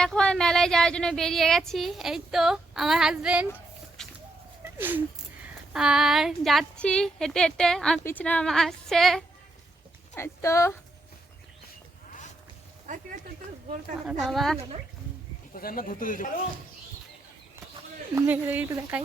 দেখো আমি মেলায় যাওয়ার জন্য বেরিয়ে গেছি। এই তো আমার হাজবেন্ড, আর যাচ্ছি হেঁটে হেঁটে। আমার পিছনে মা আসছে। এই তো বাবা একটু দেখাই।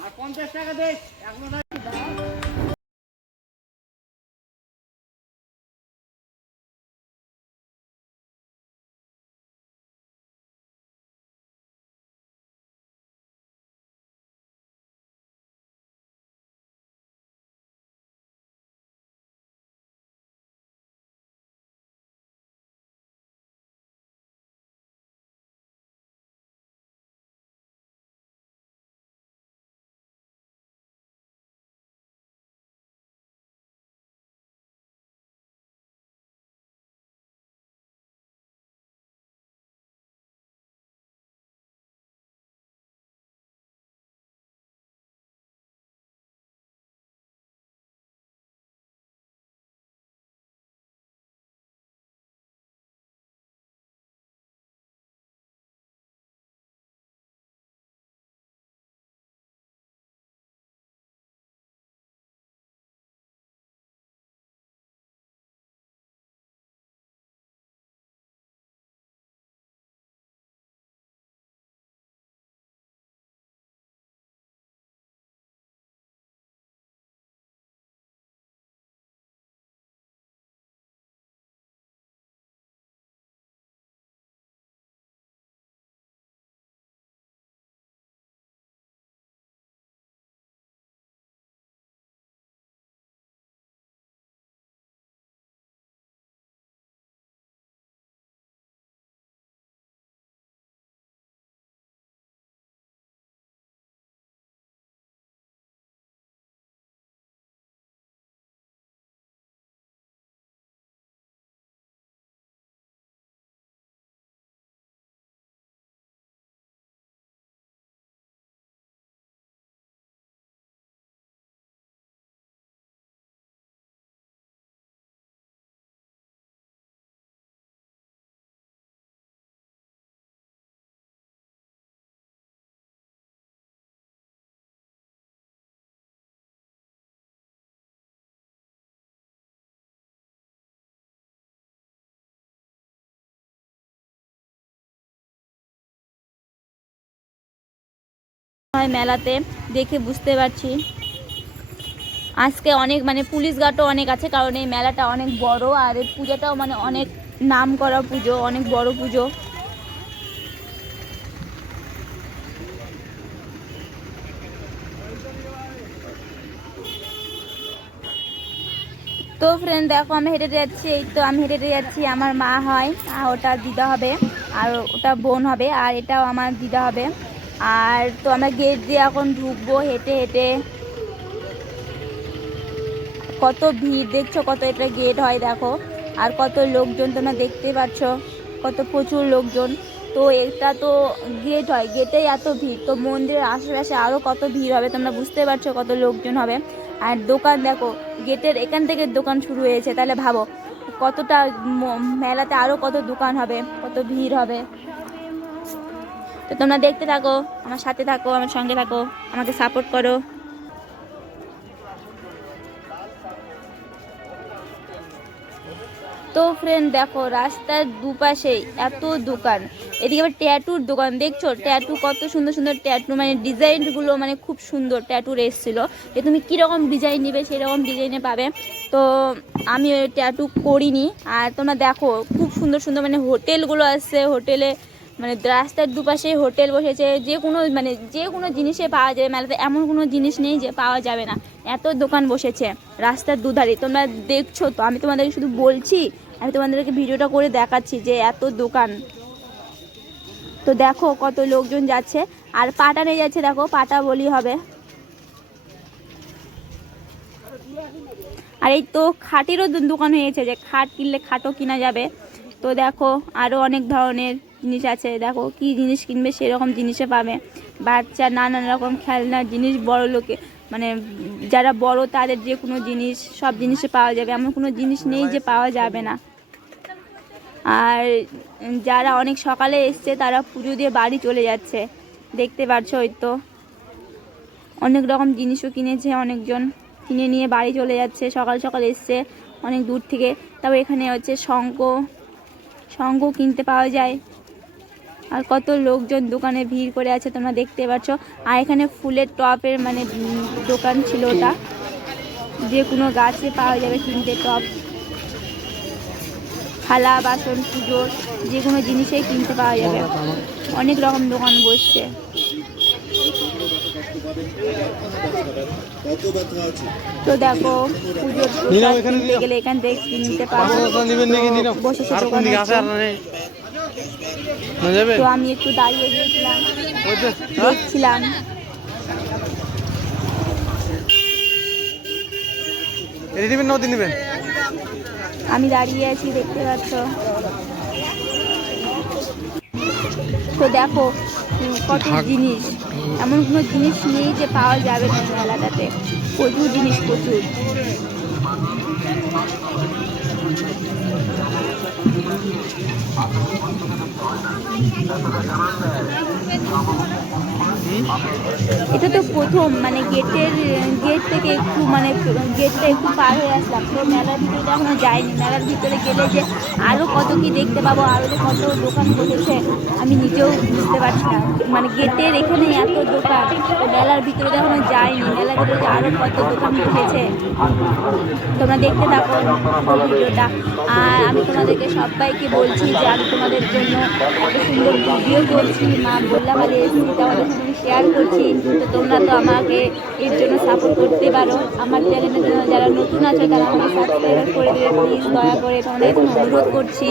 মেলাতে দেখে বুঝতে পারছি আজকে অনেক পুলিশ গার্ডও অনেক আছে, কারণ এই মেলাটা অনেক বড়। আর এই পূজাটাও অনেক নাম করা পুজো, অনেক বড় পুজো। তো ফ্রেন্ড দেখো আমি হেঁটে যাচ্ছি। এই তো আমি হেঁটে যাচ্ছি, আমার মা হয়, আর ওটা দিদা হবে, আর ওটা বোন হবে, আর এটাও আমার দিদা হবে। আর তো আমরা গেট দিয়ে এখন ঢুকবো হেঁটে হেঁটে। কত ভিড় দেখছো, কত এটা গেট হয় দেখো, আর কত লোকজন তোমরা দেখতে পাচ্ছ, কত প্রচুর লোকজন। তো এটা তো গেট হয়, গেটেই এত ভিড়, তো মন্দিরের আশেপাশে আরও কত ভিড় হবে তোমরা বুঝতে পারছো, কত লোকজন হবে। আর দোকান দেখো, গেটের এখান থেকে দোকান শুরু হয়েছে, তাহলে ভাবো কতটা মেলাতে আরও কত দোকান হবে, কত ভিড় হবে। তো তোমরা দেখতে থাকো, আমার সাথে থাকো, আমার সঙ্গে থাকো, আমাকে সাপোর্ট করো। তো ফ্রেন্ড দেখো রাস্তার দুপাশেই এত দোকান, এদিকে আবার ট্যাটুর দোকান দেখছো, ট্যাটু কত সুন্দর সুন্দর ট্যাটু, ডিজাইনগুলো খুব সুন্দর ট্যাটুর এসেছিলো, যে তুমি কীরকম ডিজাইন নেবে সেরকম ডিজাইনে পাবে। তো আমি ওই ট্যাটু করিনি। আর তোমরা দেখো খুব সুন্দর সুন্দর হোটেলগুলো আসছে, হোটেলে রাস্তার দুপাশে হোটেল বসেছে, যে কোনো জিনিসে পাওয়া যাবে মেলাতে, এমন কোনো জিনিস নেই যে পাওয়া যাবে না, এত দোকান বসেছে রাস্তার দুধারে। তোমরা দেখছো তো, আমি তোমাদেরকে শুধু বলছি, আমি তোমাদেরকে ভিডিওটা করে দেখাচ্ছি যে এত দোকান। তো দেখো কত লোকজন যাচ্ছে, আর পাটা নিয়ে যাচ্ছে, দেখো পাটা বলি হবে। আর এই তো খাটেরও দোকান হয়েছে, যে খাট কিনলে খাটও কিনা যাবে। তো দেখো আরও অনেক ধরনের জিনিস আছে, দেখো কি জিনিস কিনবে সেরকম জিনিসে পাবে। বাচ্চা নানান রকম খেলনার জিনিস, বড় লোকে যারা বড় তাদের যে কোনো জিনিস, সব জিনিসে পাওয়া যাবে, এমন কোনো জিনিস নেই যে পাওয়া যাবে না। আর যারা অনেক সকালে এসছে তারা পুজো দিয়ে বাড়ি চলে যাচ্ছে, দেখতে পাচ্ছ। ওই তো অনেক রকম জিনিসও কিনেছে, অনেকজন কিনে নিয়ে বাড়ি চলে যাচ্ছে, সকাল সকাল এসছে অনেক দূর থেকে। তবে এখানে হচ্ছে শঙ্খ কিনতে পাওয়া যায়। আর কত লোকজন দোকানে ভিড় করে আছে তোমরা দেখতে পাচ্ছ। আর এখানে ফুলের টপের মানে দোকান ছিল, ওটা যে কোনো গাছে পাওয়া যাবে কিনতে, টপ, থালা বাসন, পুজোর যে কোনো জিনিসেই কিনতে পাওয়া যাবে। অনেক রকম দোকান বসছে। তো দেখো পুজোর প্রসাদ কিনতে গেলে এখান থেকে কিনতে পারবো। বসেছে দোকান। তো আমি একটু দাঁড়িয়ে গিয়েছিলাম, দেখছিলাম। আমি দাঁড়িয়ে আছি, দেখতে পাচ্ছ। তো দেখো কত জিনিস, এমন কোনো জিনিস নেই যে পাওয়া যাবে না মেলাটাতে। প্রচুর জিনিস, প্রচুর। এটা তো প্রথম মানে গেট থেকে একটু মানে গেটটা একটু পার হয়ে আসলাম, তো মেলার ভিতরে এখনো যাইনি। মেলার ভিতরে গেলে যে আরো কত কি দেখতে পাবো, আরো যে কত দোকান বসেছে আমি নিজেও বুঝতে পারছি না। মানে গেটের এখানে এত দোকান, তো মেলার ভিতরে এখনো যাইনি। মেলার ভিতরে যে আরো কত দোকান বসেছে তোমরা দেখতে থাকো ভিডিওটা। আর আমি তোমাদেরকে সবাইকে বলছি যে আমি তোমাদের জন্য এত সুন্দর ভিডিও করছি, মা বললাম বলে এসেছি, তোমাদের সঙ্গে শেয়ার করছি। তো তোমরা তো আমাকে এর জন্য সাপোর্ট করতে পারো। আমার চ্যানেলের জন্য যারা নতুন আছে তারা আমাকে সাবস্ক্রাইব করে দেবে প্লিজ, দয়া করে তোমাদের জন্য অনুরোধ করছি।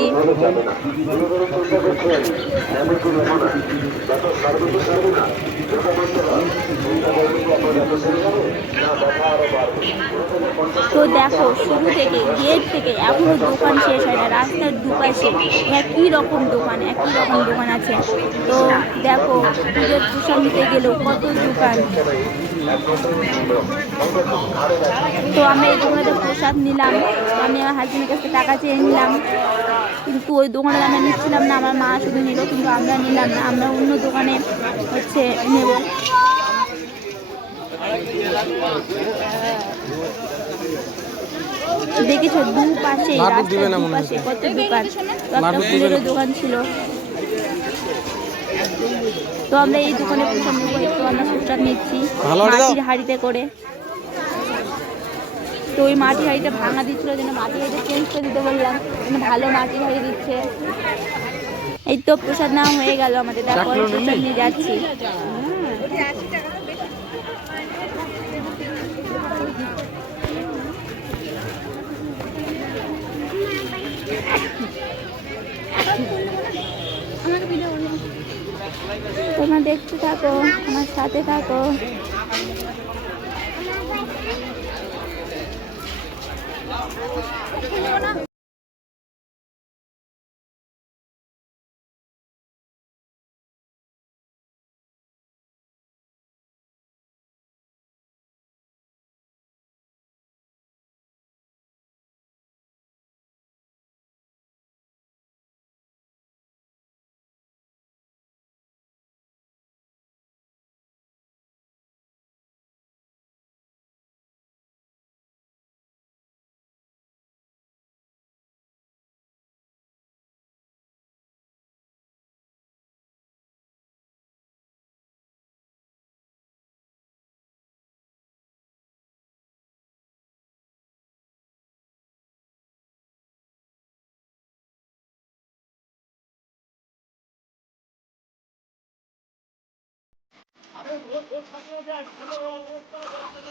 তো দেখো শুরু থেকে গেট থেকে এখনো দোকান শেষ হয় না, রাস্তার দুপাশে একই রকম দোকান আছে। তো দেখো পুজোর প্রসাদ নিতে গেলেও কত দোকান। তো আমরা এই দোকানে প্রসাদ নিলাম, আমি আমার হাজবেন্ডের কাছে টাকা চেয়ে নিলাম, কিন্তু ওই দোকানে আমরা নিচ্ছিলাম না। আমার মা শুধু নিল, কিন্তু আমরা নিলাম না, আমরা অন্য দোকানে হচ্ছে নেব। দেখেছো দুপাশে রাস্তার দুপাশে কত দোকান, একটা ফুলেরও দোকান ছিল। তো আমরা এই দোকানে প্রসাদ নেবো, একটু আমরা প্রসাদ নিচ্ছি মাটির হাঁড়িতে করে। তো ওই মাটির হাঁড়িটা ভাঙা দিচ্ছিল, যেন মাটির হাঁড়িটা চেঞ্জ করে দিতে বললাম, ভালো মাটির হাঁড়ি দিচ্ছে। এই তো প্রসাদ নেওয়া হয়ে গেল আমাদের, তারপরে প্রসাদ নিয়ে যাচ্ছি। তোমরা দেখতে থাকো, আমার সাথে থাকো।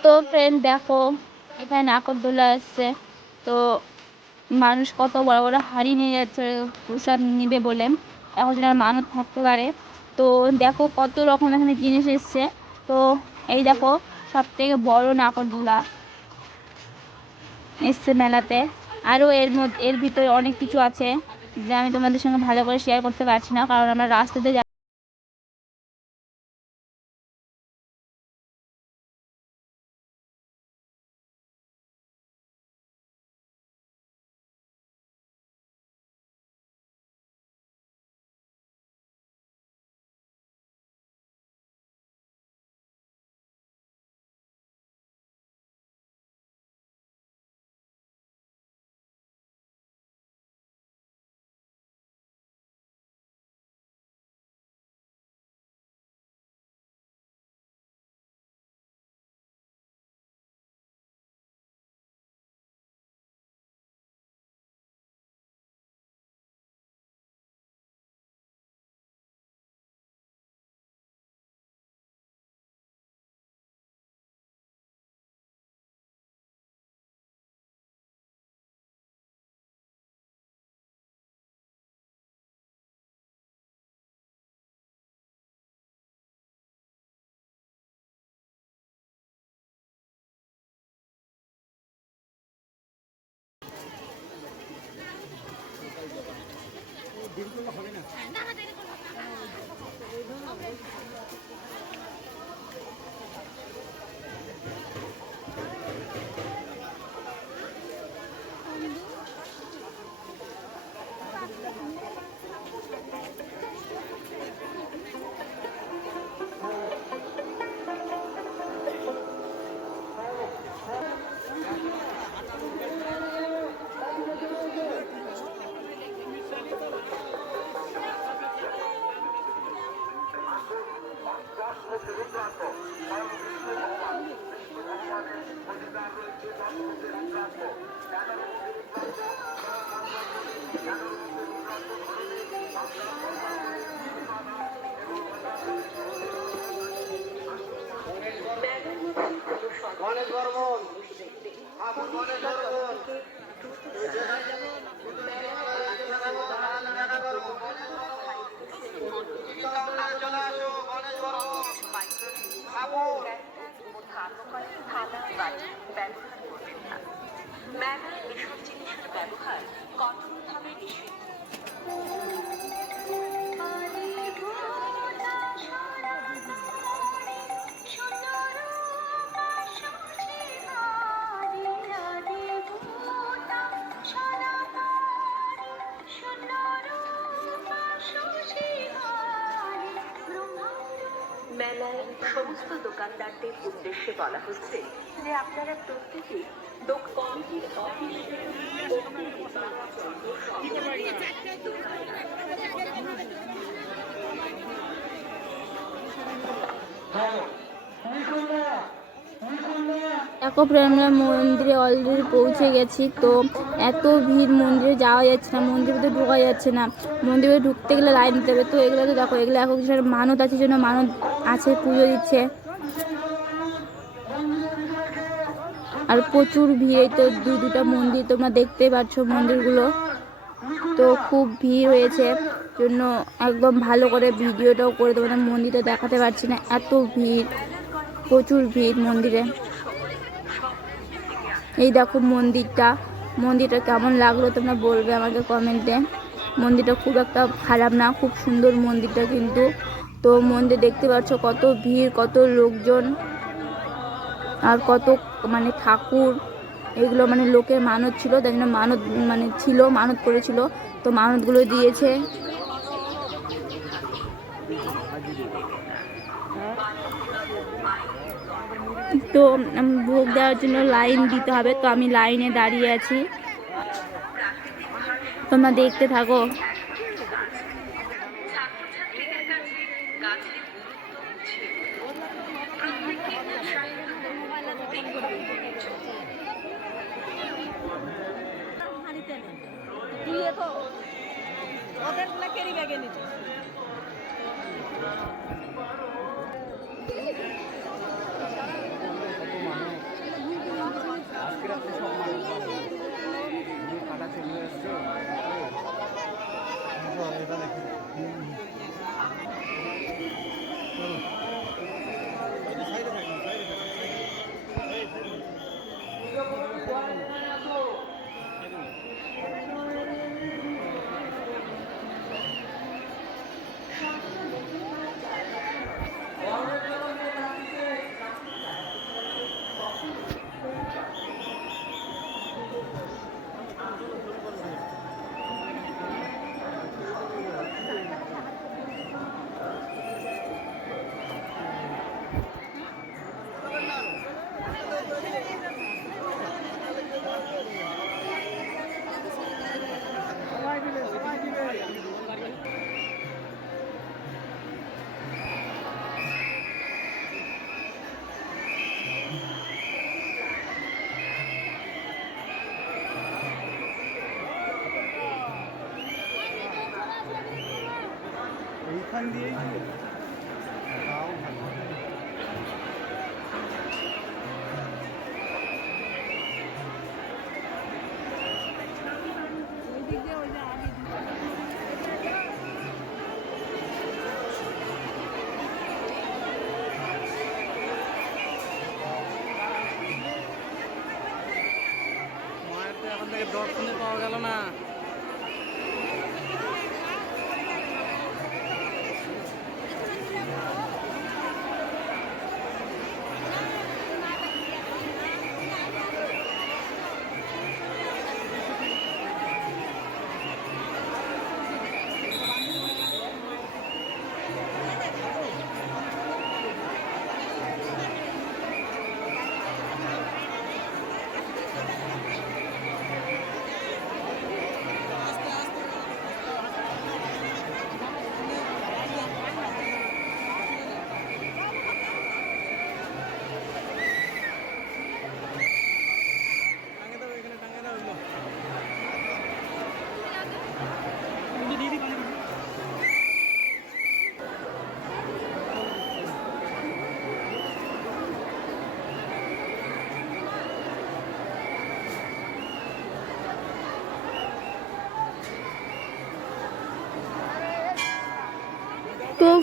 তো ফ্রেন্ড দেখো এখানে নাগরদোলা আসছে, তো মানুষ কত বড় বড় হাঁড়ি নিয়ে যাচ্ছে প্রসাদ নিবে বলে, এখন যেন মানত থাকতে পারে। তো দেখো কত রকম এখানে জিনিস এসছে। তো এই দেখো সব থেকে বড় নাগরদোলা এসছে মেলাতে। আরও এর ভিতরে অনেক কিছু আছে যা আমি তোমাদের সঙ্গে ভালো করে শেয়ার করতে পারছি না, কারণ আমরা রাস্তাতে গণেশ বর্মন, গণেশ বর্মন, চলে আসো গণেশ বর্মন, মেলায় এসব জিনিসের ব্যবহার কঠোরভাবে নিষিদ্ধ। মেলায় সমস্ত দোকানদারদের উদ্দেশ্যে বলা হচ্ছে যে আপনারা প্রত্যেকেই কমিটির অফিসে দেখো আমরা মন্দিরে অলরেডি পৌঁছে গেছি। তো এত ভিড়, মন্দিরে যাওয়া যাচ্ছে না, মন্দিরে তো ঢোকা যাচ্ছে না, মন্দিরে ঢুকতে গেলে লাইন দিতে হবে। তো এগুলো তো দেখো, এগুলো এখন মানত আছে, জন্য মানত আছে, পুজো দিচ্ছে। আর প্রচুর ভিড়, এই তো দুটা মন্দির তোমরা দেখতে পাচ্ছ মন্দিরগুলো। তো খুব ভিড় হয়েছে, জন্য একদম ভালো করে ভিডিওটাও করে তোমাদের মন্দিরটা দেখাতে পারছি না, এত ভিড়, প্রচুর ভিড় মন্দিরে। এই দেখো মন্দিরটা কেমন লাগলো তোমরা বলবে আমাকে কমেন্টে। মন্দিরটা খুব একটা খারাপ না, খুব সুন্দর মন্দিরটা কিন্তু। তো মন্দির দেখতে পাচ্ছ কত ভিড়, কত লোকজন, আর কত মানে ঠাকুর। এগুলো মানে লোকের মানত ছিল, তাই জন্য মানত মানে ছিল, মানত করেছিল, তো মানতগুলো দিয়েছে। তো ভোগ দেওয়ার জন্য লাইন দিতে হবে, তো আমি লাইনে দাঁড়িয়ে আছি, তোমরা দেখতে থাকো। এইখান দিয়েই মায়ের তো এখন থেকে দর্শনে পাওয়া গেল না।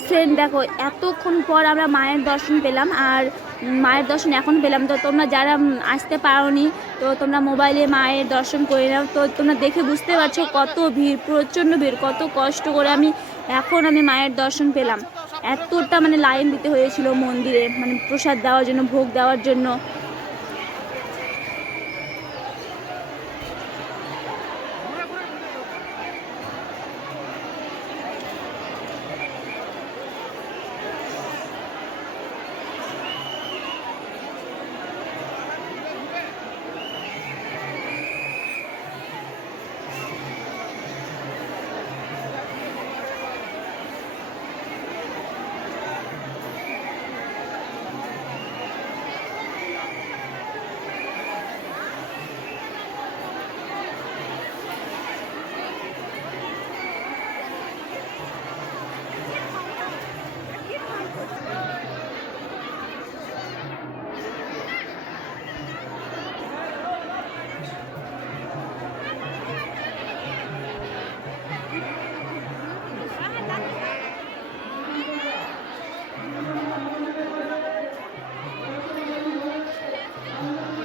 ফ্রেন্ড দেখো, এতক্ষণ পর আমরা মায়ের দর্শন পেলাম, আর মায়ের দর্শন এখন পেলাম। তো তোমরা যারা আসতে পারোনি, তো তোমরা মোবাইলে মায়ের দর্শন করে নাও। তো তোমরা দেখে বুঝতে পারছো কত ভিড়, প্রচণ্ড ভিড়, কত কষ্ট করে এখন আমি মায়ের দর্শন পেলাম। এতটা মানে লাইন দিতে হয়েছিল মন্দিরে, মানে প্রসাদ দেওয়ার জন্য, ভোগ দেওয়ার জন্য।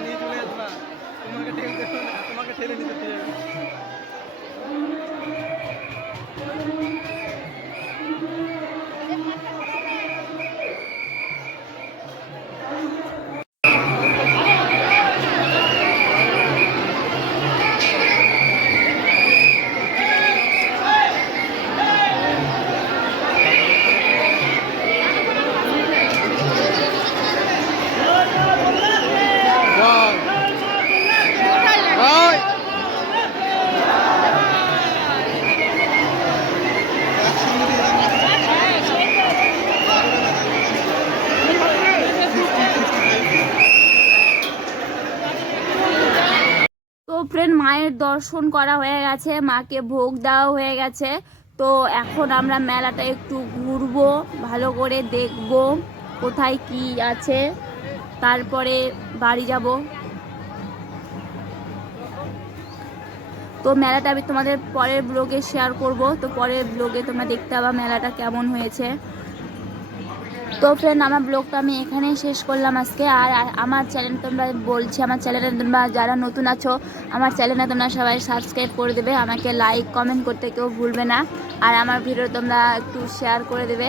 নিয়ে চলে আসবা, তোমাকে ঠেলতে হবে না, তোমাকে ঠেলে নিতে দিয়ে যাবে। তো ফ্রেন্ড, মায়ের দর্শন করা হয়ে গেছে, মাকে ভোগ দেওয়া হয়ে গেছে। তো এখন আমরা মেলাটা একটু ঘুরবো, ভালো করে দেখবো কোথায় কি আছে, তারপরে বাড়ি যাব। তো মেলাটা আমি তোমাদের পরের ব্লগে শেয়ার করব। তো পরের ব্লগে তোমরা দেখতে পাবা মেলাটা কেমন হয়েছে। তো ফ্রেন্ড, আমার ব্লগটা আমি এখানেই শেষ করলাম আজকে। আর আমার চ্যানেল তোমরা বলছি, আমার চ্যানেলে তোমরা যারা নতুন আছো, আমার চ্যানেলে তোমরা সবাই সাবস্ক্রাইব করে দেবে, আমাকে লাইক কমেন্ট করতে কেউ ভুলবে না। আর আমার ভিডিও তোমরা একটু শেয়ার করে দেবে।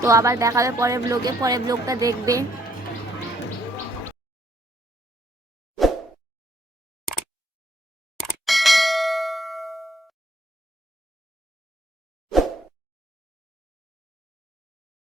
তো আবার দেখা হবে পরের ব্লগে, পরের ব্লগটা দেখবে।